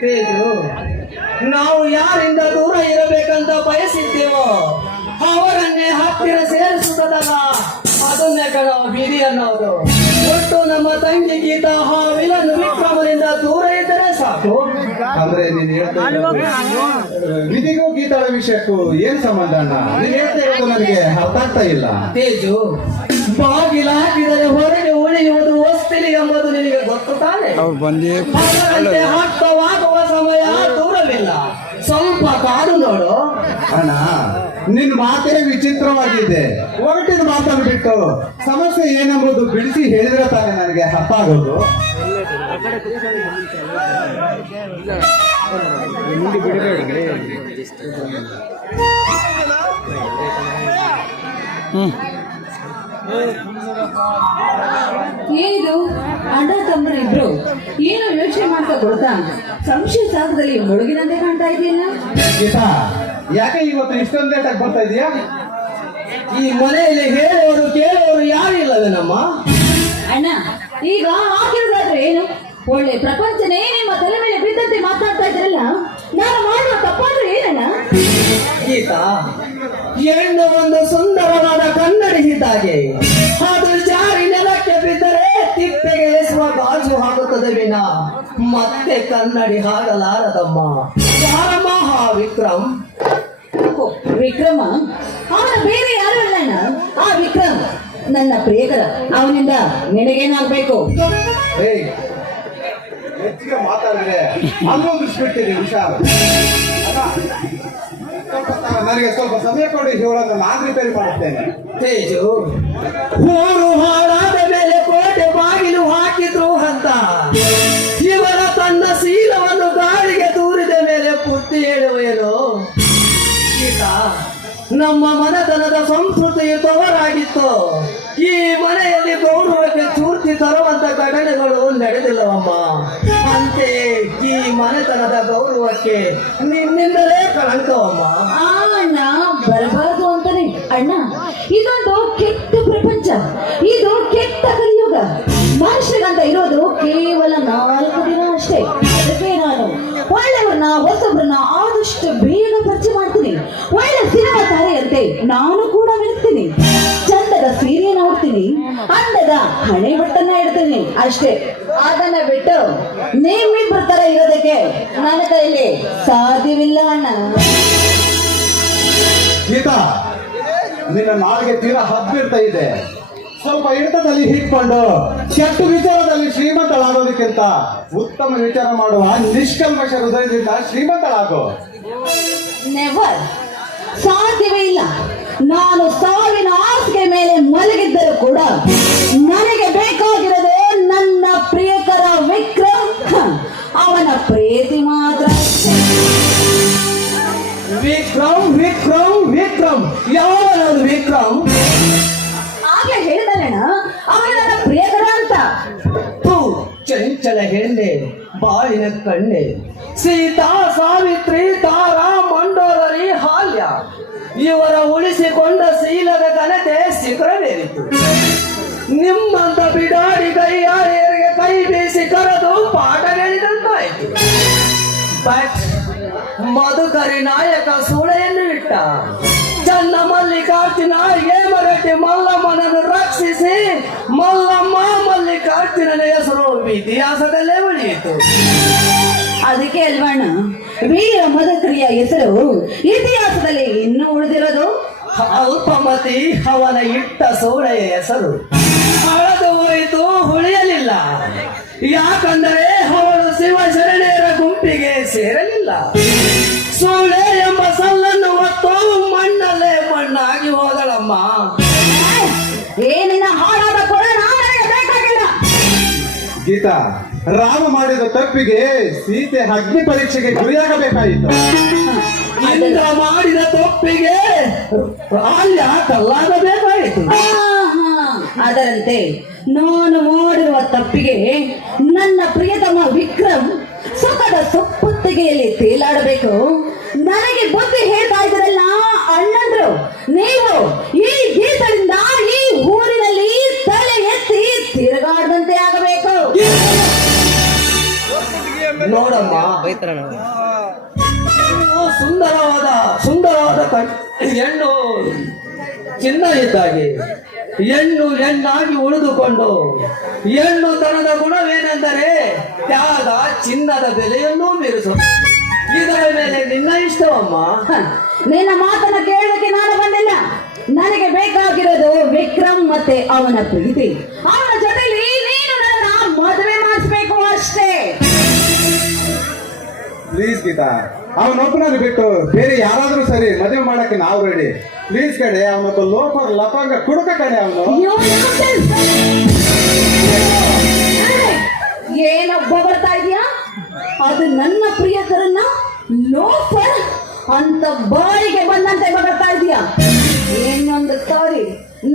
ತೇಜು ನಾವು ಯಾರಿಂದ ದೂರ ಇರಬೇಕಂತ ಬಯಸಿದ್ದೇವೋ ಅವರನ್ನೇ ಹತ್ತಿರ ಸೇರಿಸುತ್ತದಲ್ಲ. ಅದನ್ನೇ ಕಣ ಬಿಡಿ ಅನ್ನೋದು. ಒಟ್ಟು ನಮ್ಮ ತಂಗಿ ಗೀತಾ ಆ ವಿಲನ್ ವಿಕ್ರಮನಿಂದ ದೂರ ಇದ್ದರೆ ಸಾಕು. ಅಂದ್ರೆ ನೀನ್ ಹೇಳ್ತಾ ವಿಧಿಗೂ ಗೀತಾಳ ವಿಷಯಕ್ಕೂ ಏನ್ ಸಂಬಂಧ ಅಣ್ಣ? ನೀನ್ ಹೇಳ್ತಾ ಇರೋದು ನನಗೆ ಅರ್ಥ ಆಗ್ತಾ ಇಲ್ಲ. ತೇಜು ಬಾಗಿಲ ಹಾಕಿದರೆ ಹೊರಗೆ ಉಳಿಯುವುದು ವಸ್ತಿಲಿ ಎಂಬುದು ನಿನಗೆ ಗೊತ್ತು ತಾನೆ? ಬಂದಿ ಹತ್ತವಾಗುವ ಸಮಯ ದೂರವಿಲ್ಲ. ಸ್ವಲ್ಪ ಕಾದು ನೋಡು. ಅಣ್ಣ ನಿನ್ ಮಾತೇ ವಿಚಿತ್ರವಾಗಿದೆ. ಹೊರಟಿದ ಮಾತನ್ನು ಬಿಟ್ಟು ಸಮಸ್ಯೆ ಏನೆಂಬುದು ಬಿಡಿಸಿ ಹೇಳಿದ್ರೆ ತಾನೆ ನನಗೆ ಅರ್ಥ ಆಗೋದು. ಏನಿದು? ಅಣ್ಣ ತಮ್ಮರು ಇಬ್ರು. ಏನು ಯೋಚನೆ ಮಾಡ್ತಾ ಕೊಡ್ತಾ ಸಂಶಯ ಸಾಗದಲ್ಲಿ ಮುಳುಗಿನಂತೆ ಕಾಣ್ತಾ ಇದೆಯಲ್ಲ? ಗೀತಾ ಯಾಕೆ ಇವತ್ತು ಇಷ್ಟೊಂದು ಲೇಟ್ ಆಗಿ ಬರ್ತಾ ಇದೆಯಾ? ಈ ಮನೆಯಲ್ಲಿ ಹೇಳೋರು ಕೇಳೋರು ಯಾರು ಇಲ್ಲ ನಮ್ಮ ಅಣ್ಣ ಈಗ ಹಾಕಿರೋದಾದ್ರೆ ಏನು? ಒಳ್ಳೆ ಪ್ರಪಂಚನೇ ನಿಮ್ಮ ತಲೆ ಮೇಲೆ ಬಿದ್ದಂತೆ ಮಾತಾಡ್ತಾ ಇದ್ರಲ್ಲ? ನಾನು ಮಾಡುವ ತಪ್ಪಾದ್ರೆ ಏನಣ್ಣ? ಗೀತಾ ಹೆಣ್ಣು ಒಂದು ಸುಂದರವಾದ ಕನ್ನಡಿ ಇದ್ದಾಗೆ. ಅದು ಜಾರಿ ನೆಲಕ್ಕೆ ಬಿದ್ದರೆ ತಿಪ್ಪೆಗೆ ಎಸುವ ಗಾಜು ಹಾಕುತ್ತದೆ ವಿನ. ಮತ್ತೆ ಕನ್ನಡಿ ಹಾಗಲಾರದಮ್ಮ ಯಾರಮ್ಮ ಮಹಾ ವಿಕ್ರಮ್ ಓ, ವಿಕ್ರಮ? ಅವನ ಬೇರೆ ಯಾರು ಅಲ್ಲಣ್ಣ ಆ ವಿಕ್ರಮ್ ನನ್ನ ಪ್ರಿಯಕರ. ಅವನಿಂದ ನಿನಗೇನಾಗ್ಬೇಕು? ಏಯ್ ಹೆಚ್ಚಿಗೆ ಮಾತಾಡಿದ್ರೆ ಅಲ್ಲೊಂದು ಬಿಡ್ತೀನಿ ವಿಷಯ ನನಗೆ ಸ್ವಲ್ಪ ಸಮಯ ಕೊಡಿ ಇವಳನ್ನು ನಾನು ರಿಪೇರಿ ಮಾಡುತ್ತೇನೆ. ತೇಜು ಊರು ಹಾಳಾದ ಮೇಲೆ ಕೋಟೆ ಬಾಗಿಲು ಹಾಕಿದ್ರು ಅಂತ. ಸಂಸ್ಕೃತಿಯು ತವರಾಗಿತ್ತು ಈ ಮನೆಯಲ್ಲಿ ಗೌರವಕ್ಕೆ ಚೂರ್ತಿ ತರುವಂತ ಘಟನೆಗಳು ನಡೆದಿಲ್ಲವಮ್ಮ. ಅಂತೆ ಈ ಮನೆತನದ ಗೌರವಕ್ಕೆ ನಿನ್ನಿಂದಲೇ ಕಳಂಕವಮ್ಮ. ಅಣ್ಣ, ಬರಬಾರದು ಅಂತಾನೆ. ಅಣ್ಣ, ಇದೊಂದು ಕೆಟ್ಟ ಪ್ರಪಂಚ. ಇದು ಕೆಟ್ಟ ಕಲಿಯುಗ. ಮನುಷ್ಯನಂತ ಇರೋದು ಅಂದದ ಹಣೆ ಬಟ್ಟನ್ನ ಇಡ್ತೀನಿ ಅಷ್ಟೇ. ಅದನ್ನ ಬಿಟ್ಟು ನಿಮ್ಮಿಬ್ಬರ ತರ ಇರೋದಕ್ಕೆ ನನ್ನ ಕೈಯಲ್ಲಿ ಸಾಧ್ಯವಿಲ್ಲ ಅಣ್ಣ. ಗೀತಾ ನಿನ್ನ ನಾಳೆಗೆ ತೀರಾ ಹಬ್ಬಿರ್ತಾ ಇದೆ. ಸ್ವಲ್ಪ ಹಿಡಿತದಲ್ಲಿ ಹಿಟ್ಕೊಂಡು ಕೆಟ್ಟ ವಿಚಾರದಲ್ಲಿ ಶ್ರೀಮಂತಳಾಗೋದಕ್ಕಿಂತ ಉತ್ತಮ ವಿಚಾರ ಮಾಡುವ ನಿಷ್ಕಲ್ಮಶ ಹೃದಯದಿಂದ ಶ್ರೀಮಂತಳಾಗೋ. ನೆವರ್ ಸಾಧ್ಯವೇ ಇಲ್ಲ. ನಾನು ಸಾವಿನ ಹಾಸಿಗೆ ಮೇಲೆ ಮಲಗಿದ್ದರೂ ಕೂಡ ಅವನ ಪ್ರೀತಿ ಮಾತ್ರ. ವಿಕ್ರಮ್ ವಿಕ್ರಮ್ ವಿಕ್ರಮ್. ಯಾವ ವಿಕ್ರಮ್? ಆಗ್ಲೇ ಹೇಳಿದಲ್ಲಣ್ಣ ಅವನ ಪ್ರಿಯಕರ ಅಂತ. ಚಂಚಲ ಹೆಣ್ಣೆ ಬಾಳಿನ ಕಣ್ಣೆ. ಸೀತಾ ಸಾವಿತ್ರಿ ತಾರಾ ಮಂಡೋದರಿ ಹಾಲ್ಯ. ಇವರ ಉಳಿಸಿಕೊಂಡ ಶೀಲದ ಘನತೆ ಶಿಖರವೇರಿತು. ನಿಮ್ಮಂತ ಬಿಡಾಡಿ ಕೈಯಾಳಿಯರಿಗೆ ಮಧುಕರಿ ನಾಯಕ ಸೂಳೆಯನ್ನು ಇಟ್ಟ. ಚನ್ನ ಮಲ್ಲಿಕಾರ್ಜುನ ಹೇಮರೆಡ್ಡಿ ಮಲ್ಲಮ್ಮನನ್ನು ರಕ್ಷಿಸಿ ಮಲ್ಲಮ್ಮ ಮಲ್ಲಿಕಾರ್ಜುನನ ಹೆಸರು ಇತಿಹಾಸದಲ್ಲೇ ಉಳಿಯಿತು. ಅದಕ್ಕೆ ಅಲ್ವಣ್ಣ ವೀರ ಮಧುಕರಿಯ ಹೆಸರು ಇತಿಹಾಸದಲ್ಲಿ ಇನ್ನೂ ಉಳಿದಿರೋದು? ಅಲ್ಪಮತಿ ಅವನ ಇಟ್ಟ ಸೂಳೆಯ ಹೆಸರು. ಹಳದು ಹೋಯಿತು ಉಳಿಯಲಿಲ್ಲ ಯಾಕಂದರೆ ಅವಳು ಶಿವಶರಣೆಯರ ಗುಂಪಿಗೆ ಸೇರಲಿಲ್ಲ. ಸೊಳ್ಳೆ ಎಂಬ ಸಲ್ಲನ್ನು ಹೊತ್ತು ಮಣ್ಣಲ್ಲೇ ಮಣ್ಣಾಗಿ ಹೋದಳಮ್ಮ. ಏನಿನ ಹಾಳಾದ ಕೊಡ ಬೇಕಾಗಿಲ್ಲ. ಗೀತಾ ರಾಮ ಮಾಡಿದ ತಪ್ಪಿಗೆ ಸೀತೆ ಅಗ್ನಿ ಪರೀಕ್ಷೆಗೆ ಗುರಿಯಾಗಬೇಕಾಯಿತು. ಇಂದ್ರ ಮಾಡಿದ ತಪ್ಪಿಗೆ ಅಲ್ಯ ಕಲ್ಲಾಗಬೇಕಾಯಿತು. ಆಹಾ, ಅದರಂತೆ ನಾನು ಮಾಡಿರುವ ತಪ್ಪಿಗೆ ನನ್ನ ಪ್ರಿಯತಮ ವಿಕ್ರಮ್ ಸುಖದ ಸೊಪ್ಪುತ್ತಿಗೆಯಲ್ಲಿ ತೇಲಾಡಬೇಕು. ನನಗೆ ಬುದ್ಧಿ ಹೇಳ್ತಾ ಇದ್ರಲ್ಲ ಅಣ್ಣಂದ್ರು ನೀವು ಈ ಗೀತದಿಂದ ಈ ಊರಿನಲ್ಲಿ ತಲೆ ಎತ್ತಿ ತಿರುಗಾಡದಂತೆ ಆಗಬೇಕು. ನೋಡಮ್ಮ. ಸುಂದರವಾದ ಸುಂದರವಾದ ಹೆಣ್ಣು ಚಿನ್ನ ಇದ್ದಾಗೆ ಹೆಣ್ಣು ಹೆಣ್ಣಾಗಿ ಉಳಿದುಕೊಂಡು ಹೆಣ್ಣು ತನದ ಗುಣವೇನೆಂದರೆ ತ್ಯಾಗ ಚಿನ್ನದ ಬೆಲೆಯನ್ನೂ ಮೀರಿಸು. ಇದರ ಮೇಲೆ ನಿನ್ನ ಇಷ್ಟವಮ್ಮ? ನಿನ್ನ ಮಾತನ್ನ ಕೇಳಲಿಕ್ಕೆ ನಾನು ಬಂದಿಲ್ಲ. ನನಗೆ ಬೇಕಾಗಿರೋದು ವಿಕ್ರಮ್ ಮತ್ತೆ ಅವನ ಪ್ರೀತಿ. ಅವನ ಜೊತೆಲಿ ನೀನು ನನ್ನ ಮದುವೆ ಮಾಡಿಸ್ಬೇಕು ಅಷ್ಟೇ. ಪ್ಲೀಸ್ ಗೀತಾ ಅವನೊಬ್ಬನನ್ನು ಬಿಟ್ಟು ಬೇರೆ ಯಾರಾದ್ರೂ ಸರಿ ಮದುವೆ ಮಾಡಕ್ಕೆ ನಾವು ರೆಡಿ ಪ್ಲೀಸ್ ಕಡೆ ಅವನೊಬ್ಬ ಲೋಪರ್ ಲಪಂಗ ಕುಡುಕ ಕಡೆ ಅವನು. ಏನೊಬ್ಬ ಬರ್ತಾ ಇದೆಯಾ? ಅದು ನನ್ನ ಪ್ರಿಯಕರನ್ನ ಲೋಫರ್ ಅಂತ ಬಾಯಿಗೆ ಬಂದಂತೆ ಬರ್ತಾ ಇದೆಯಾ? ಇನ್ನೊಂದು ಸಾರಿ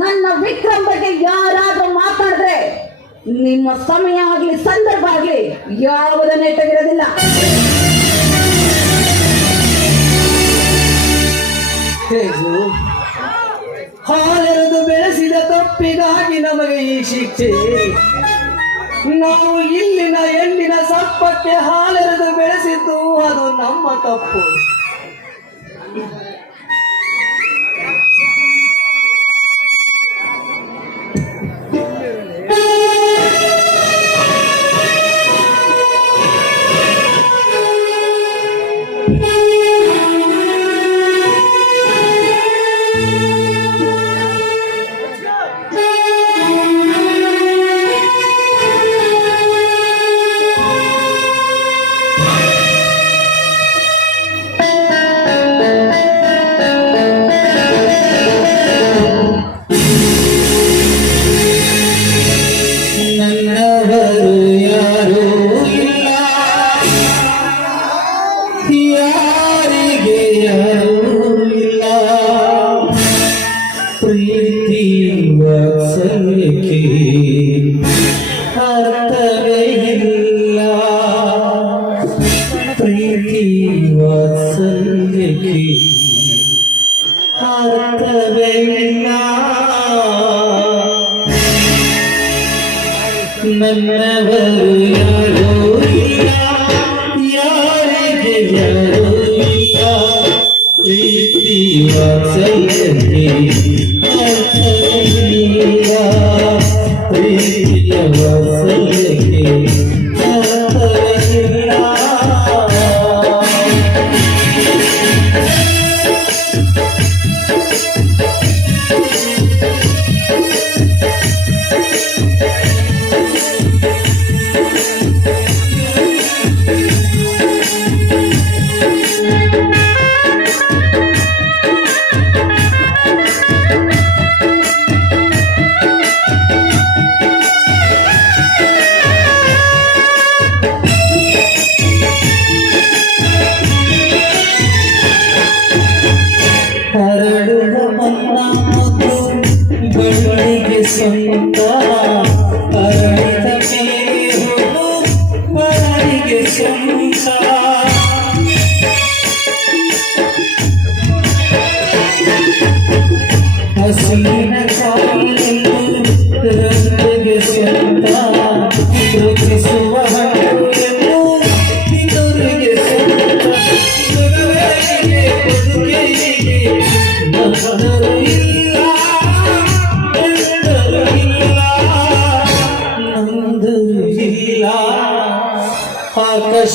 ನನ್ನ ವಿಕ್ರಮ್ ಬಗ್ಗೆ ಯಾರಾದ್ರೂ ಮಾತಾಡಿದ್ರೆ, ನಿಮ್ಮ ಸಮಯ ಆಗ್ಲಿ, ಸಂದರ್ಭ ಆಗ್ಲಿ ಯಾವುದನ್ನೇ ತೆಗಿರೋದಿಲ್ಲ ಹಾಲೆರೆದು ಬೆಳೆಸಿದ ತಪ್ಪಿಗಾಗಿ ನಮಗೆ ಈ ಶಿಕ್ಷೆ. ನಾವು ಇಲ್ಲಿನ ಹೆಣ್ಣಿನ ಸಪ್ಪಕ್ಕೆ ಹಾಲೆರೆದು ಬೆಳೆಸಿದ್ದು ಅದು ನಮ್ಮ ತಪ್ಪು. மன்னவர்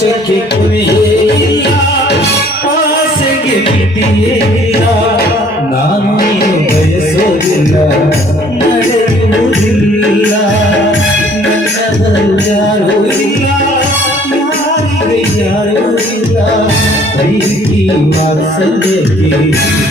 ಆಕಾಶಕ್ಕೆ ಕುರಿಯೇ ಇಲ್ಲ ಆಸೆಗೆ ಮಿತಿಯೇ ಇಲ್ಲ ನಾನು ನೀನು ಬಯಸೋದಿಲ್ಲ ನಡೆಯುವುದಿಲ್ಲ ನನ್ನದಲ್ಲಿ ಯಾರೂ ಇಲ್ಲ ಯಾರಿಗೆ ಯಾರೂ ಇಲ್ಲ ಪ್ರೀತಿ ವಾತ್ಸಲ್ಯಕ್ಕೆ ಅರ್ಥವೇ